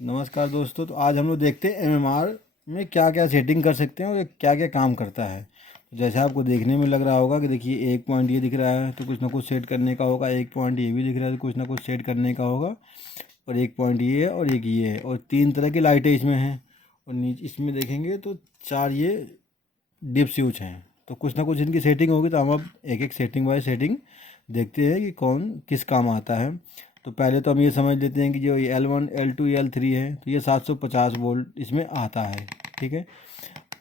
नमस्कार दोस्तों। तो आज हम लोग देखते हैं एमएमआर में क्या क्या सेटिंग कर सकते हैं और क्या क्या काम करता है। तो जैसे आपको देखने में लग रहा होगा कि देखिए एक पॉइंट ये दिख रहा है तो कुछ ना कुछ सेट करने का होगा, एक पॉइंट ये भी दिख रहा है तो कुछ ना कुछ सेट करने का होगा, और एक पॉइंट ये है और एक ये है, और तीन तरह की लाइटें इसमें हैं। और नीचे इसमें देखेंगे तो चार ये डिप स्विच हैं। तो कुछ ना कुछ इनकी सेटिंग होगी, तो हम अब एक एक सेटिंग बाय सेटिंग देखते हैं कि कौन किस काम आता है। तो पहले तो हम ये समझ लेते हैं कि जो ये L1 L2 L3 है तो ये 750 वोल्ट इसमें आता है। ठीक है,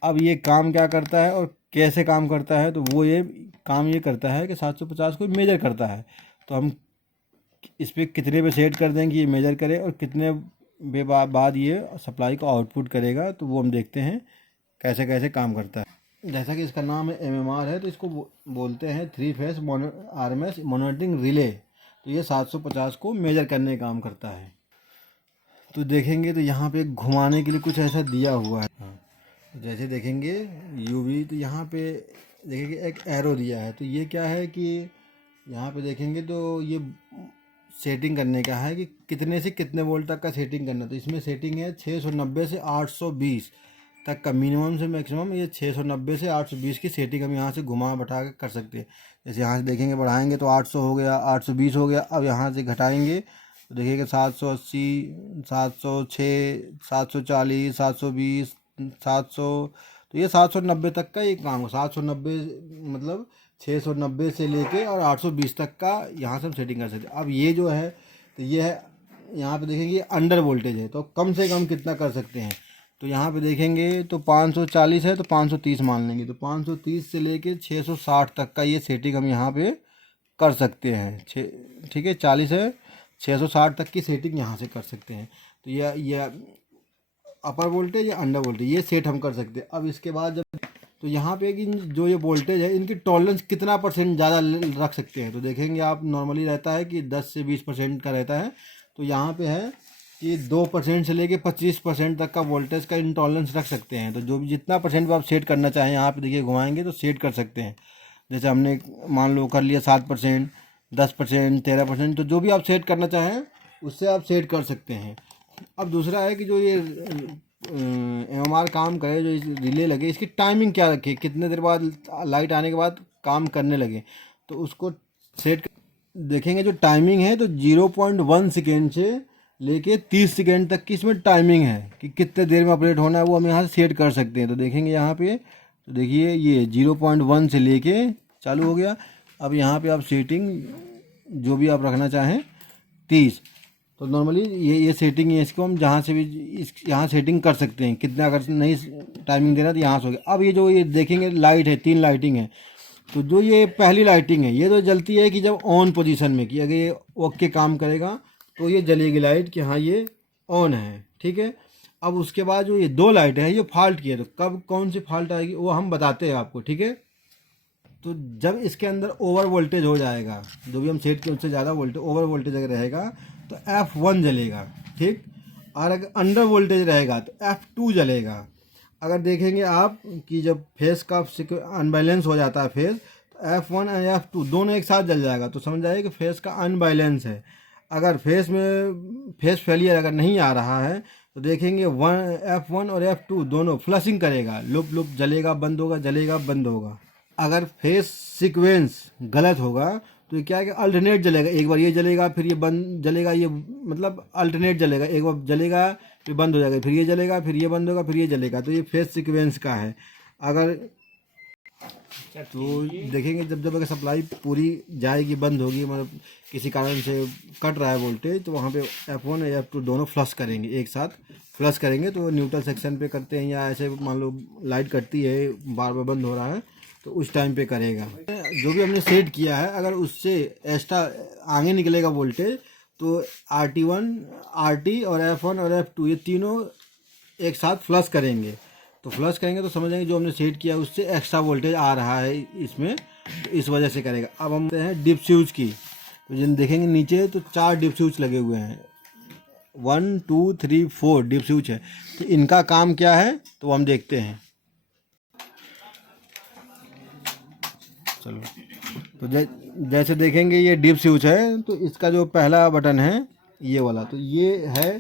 अब ये काम क्या करता है और कैसे काम करता है, तो वो ये काम ये करता है कि 750 को मेजर करता है। तो हम इस पर कितने पे सेट कर देंगे ये मेजर करे और कितने बाद ये सप्लाई को आउटपुट करेगा, तो वो हम देखते हैं कैसे कैसे काम करता है। जैसा कि इसका नाम है एमएमआर है, तो इसको बोलते हैं three phase RMS monitoring relay. तो ये 750 को मेजर करने का काम करता है। तो देखेंगे तो यहाँ पे घुमाने के लिए कुछ ऐसा दिया हुआ है। हाँ, तो जैसे देखेंगे यूवी, तो यहाँ पे देखेंगे एक एरो दिया है। तो ये क्या है कि यहाँ पे देखेंगे तो ये सेटिंग करने का है कि कितने से कितने वोल्ट तक का सेटिंग करना। तो इसमें सेटिंग है 690 से 820 तक का, मिनिमम से मैक्सिमम ये 690 से 820 की सेटिंग हम यहाँ से घुमा बैठा के कर सकते हैं। जैसे यहाँ से देखेंगे बढ़ाएंगे तो 800 हो गया, 820 हो गया। अब यहाँ से घटाएंगे तो देखिएगा 780, 706, 740, 720, 700। तो ये 790 तक का ये काम है। 790 मतलब 690 से लेके और 820 तक का यहाँ से हम सेटिंग कर सकते हैं। अब ये जो है तो ये है, यहाँ पे देखेंगे अंडर वोल्टेज है तो कम से कम कितना कर सकते हैं। तो यहाँ पे देखेंगे तो 540 है तो 530 मान लेंगे। तो 530 से लेके 660 तक का ये सेटिंग हम यहाँ पे कर सकते हैं। ठीक है, 40 है, 660 तक की सेटिंग यहाँ से कर सकते हैं। तो यह अपर वोल्टेज या अंडर वोल्टेज ये सेट हम कर सकते हैं। अब इसके बाद जब तो यहाँ पे कि जो ये वोल्टेज है इनकी टॉलरेंस कितना परसेंट ज़्यादा रख सकते हैं। तो देखेंगे आप नॉर्मली रहता है कि 10 से 20% का रहता है। तो यहाँ पे है कि 2% से लेके 25% तक का वोल्टेज का इंटॉलरेंस रख सकते हैं। तो जो भी जितना परसेंट भी आप सेट करना चाहें यहाँ पे देखिए घुमाएंगे तो सेट कर सकते हैं। जैसे हमने मान लो कर लिया 7%, 10%, 13%, तो जो भी आप सेट करना चाहें उससे आप सेट कर सकते हैं। अब दूसरा है कि जो ये एमएमआर काम करे, जो इस रिले लगे, इसकी टाइमिंग क्या रखे, कितने देर बाद लाइट आने के बाद काम करने लगे, तो उसको सेट देखेंगे। जो टाइमिंग है तो 0.1 सेकेंड से लेके 30 सेकेंड तक की इसमें टाइमिंग है कि कितने देर में ऑपरेट होना है, वो हम यहाँ से सेट कर सकते हैं। तो देखेंगे यहाँ पे तो देखिए ये 0.1 से लेके चालू हो गया। अब यहाँ पे आप सेटिंग जो भी आप रखना चाहें 30। तो नॉर्मली ये सेटिंग है, इसको हम जहाँ से भी इस यहाँ सेटिंग कर सकते हैं कितना। अगर नहीं टाइमिंग देना तो यहाँ से हो गया। अब ये जो ये देखेंगे लाइट है, 3 लाइटिंग है। तो जो ये पहली लाइटिंग है ये तो जलती है कि जब ऑन पोजीशन में, कि अगर ये ओके काम करेगा तो ये जलेगी लाइट कि हाँ ये ऑन है। ठीक है, अब उसके बाद जो ये 2 लाइट है ये फॉल्ट की है। तो कब कौन सी फॉल्ट आएगी वो हम बताते हैं आपको। ठीक है, तो जब इसके अंदर ओवर वोल्टेज हो जाएगा, जो भी हम सेट किए उससे ज़्यादा वोल्टेज ओवर वोल्टेज अगर रहेगा तो F1 जलेगा। ठीक, और अगर अंडर वोल्टेज रहेगा तो F2 जलेगा। अगर देखेंगे आप कि जब फेस का अनबैलेंस हो जाता है फेस, तो F1 और F2 दोनों एक साथ जल जाएगा। तो समझ जाइए कि फेस का अनबैलेंस है। अगर फेस फेलियर अगर नहीं आ रहा है तो देखेंगे F1 और F2 दोनों फ्लशिंग करेगा, लुप लुप जलेगा बंद होगा, जलेगा बंद होगा। अगर फेस सीक्वेंस गलत होगा तो ये क्या है कि अल्टरनेट जलेगा, एक बार ये जलेगा फिर ये बंद जलेगा, ये मतलब अल्टरनेट जलेगा, एक बार जलेगा फिर बंद हो जाएगा, फिर ये जलेगा, फिर ये बंद होगा, फिर ये जलेगा। तो ये फेस सीक्वेंस का है। अगर तो देखेंगे जब जब अगर सप्लाई पूरी जाएगी, बंद होगी, मतलब किसी कारण से कट रहा है वोल्टेज, तो वहाँ पे F1 या F2 दोनों फ्लश करेंगे, एक साथ फ्लश करेंगे। तो न्यूट्रल सेक्शन पे करते हैं या ऐसे मान लो लाइट कटती है बार बार बंद हो रहा है तो उस टाइम पे करेगा। जो भी हमने सेट किया है अगर उससे एक्स्ट्रा आगे निकलेगा वोल्टेज तो RT1, RT और F1 और F2 ये तीनों एक साथ फ्लश करेंगे। तो फ्लश करेंगे तो समझ जाएंगे जो हमने सेट किया उससे एक्स्ट्रा वोल्टेज आ रहा है इसमें, तो इस वजह से करेगा। अब हम हैं डिप स्विच की। तो जिन देखेंगे नीचे तो 4 डिप स्विच लगे हुए हैं, 1 2 3 4 डिप स्विच है। तो इनका काम क्या है तो हम देखते हैं। चलो, तो जैसे देखेंगे ये डिप स्विच है, तो इसका जो पहला बटन है ये वाला, तो ये है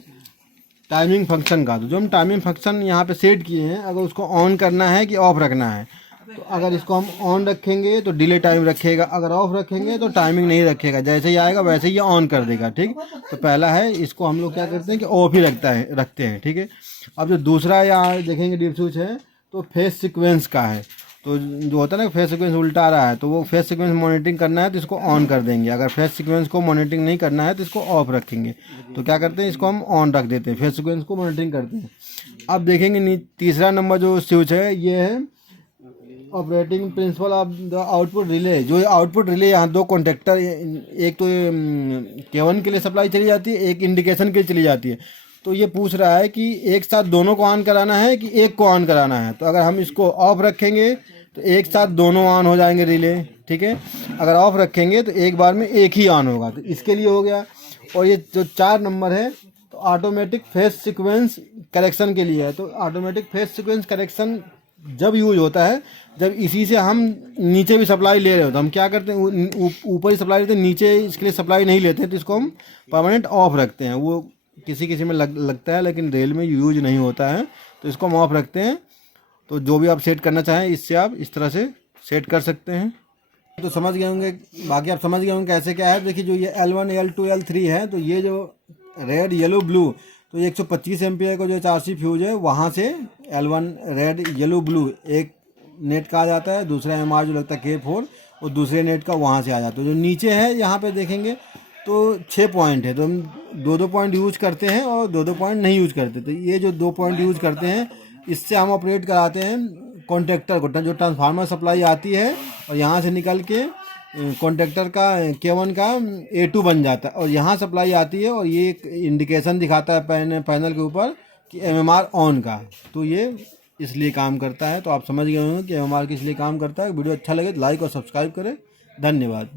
टाइमिंग फंक्शन का। तो जो हम टाइमिंग फंक्शन यहाँ पे सेट किए हैं, अगर उसको ऑन करना है कि ऑफ रखना है, तो अगर इसको हम ऑन रखेंगे तो डिले टाइम रखेगा, अगर ऑफ रखेंगे तो टाइमिंग नहीं रखेगा, जैसे ही आएगा वैसे ही ऑन कर देगा। ठीक, तो पहला है, इसको हम लोग क्या करते हैं कि ऑफ ही रखते हैं। ठीक है। अब जो दूसरा यहाँ देखेंगे डीप स्विच है, तो फेस सीक्वेंस का है। तो जो होता है ना फेस सीक्वेंस उल्टा आ रहा है, तो वो फेस सीक्वेंस मॉनिटरिंग करना है तो इसको ऑन कर देंगे, अगर फेस सीक्वेंस को मॉनिटरिंग नहीं करना है तो इसको ऑफ रखेंगे। तो क्या करते हैं, इसको हम ऑन रख देते हैं, फेस सीक्वेंस को मॉनिटरिंग करते हैं। अब देखेंगे तीसरा नंबर जो स्विच है, ये है operating principle of the output relay. जो आउटपुट रिले, यहाँ दो कॉन्टेक्टर, एक तो K1 के लिए सप्लाई चली जाती है, एक इंडिकेशन के लिए चली जाती है। तो ये पूछ रहा है कि एक साथ दोनों को ऑन कराना है कि एक को ऑन कराना है। तो अगर हम इसको ऑफ रखेंगे तो एक साथ दोनों ऑन हो जाएंगे रिले। ठीक है। अगर ऑफ रखेंगे तो एक बार में एक ही ऑन होगा, तो इसके लिए हो गया। और ये जो 4 नंबर है, तो ऑटोमेटिक फेस सीक्वेंस करेक्शन के लिए है। तो ऑटोमेटिक फेस सीक्वेंस करेक्शन जब यूज होता है, जब इसी से हम नीचे भी सप्लाई ले रहे हो, तो हम क्या करते हैं, ऊपर ही सप्लाई लेते हैं, नीचे इसके लिए सप्लाई नहीं लेते, तो इसको हम परमानेंट ऑफ रखते हैं। वो किसी किसी में लगता है, लेकिन रेल में यूज नहीं होता है, तो इसको हम ऑफ रखते हैं। तो जो भी आप सेट करना चाहें, इससे आप इस तरह से सेट कर सकते हैं। तो समझ गए होंगे, बाकी आप समझ गए होंगे कैसे क्या है। देखिए, जो ये L1 L2 L3 है, तो ये जो रेड येलो ब्लू, तो ये 125 एम्पियर का जो HRC फ्यूज है, वहाँ से L1 रेड येलो ब्लू एक नेट का आ जाता है, दूसरा MR जो लगता है K4, और दूसरे नेट का वहाँ से आ जाता है। जो नीचे है यहाँ पे देखेंगे तो 6 पॉइंट है, तो हम 2-2 पॉइंट यूज करते हैं और 2-2 पॉइंट नहीं यूज करते। तो ये जो 2 पॉइंट यूज करते हैं, इससे हम ऑपरेट कराते हैं कॉन्ट्रैक्टर को, जो ट्रांसफार्मर सप्लाई आती है, और यहाँ से निकल के कॉन्ट्रैक्टर का K1 का A2 बन जाता है, और यहाँ सप्लाई आती है, और ये एक इंडिकेशन दिखाता है पैनल के ऊपर कि MMR ऑन का। तो ये इसलिए काम करता है। तो आप समझ गए होंगे कि MMR किस लिए काम करता है। वीडियो अच्छा लगे तो लाइक और सब्सक्राइब करें। धन्यवाद।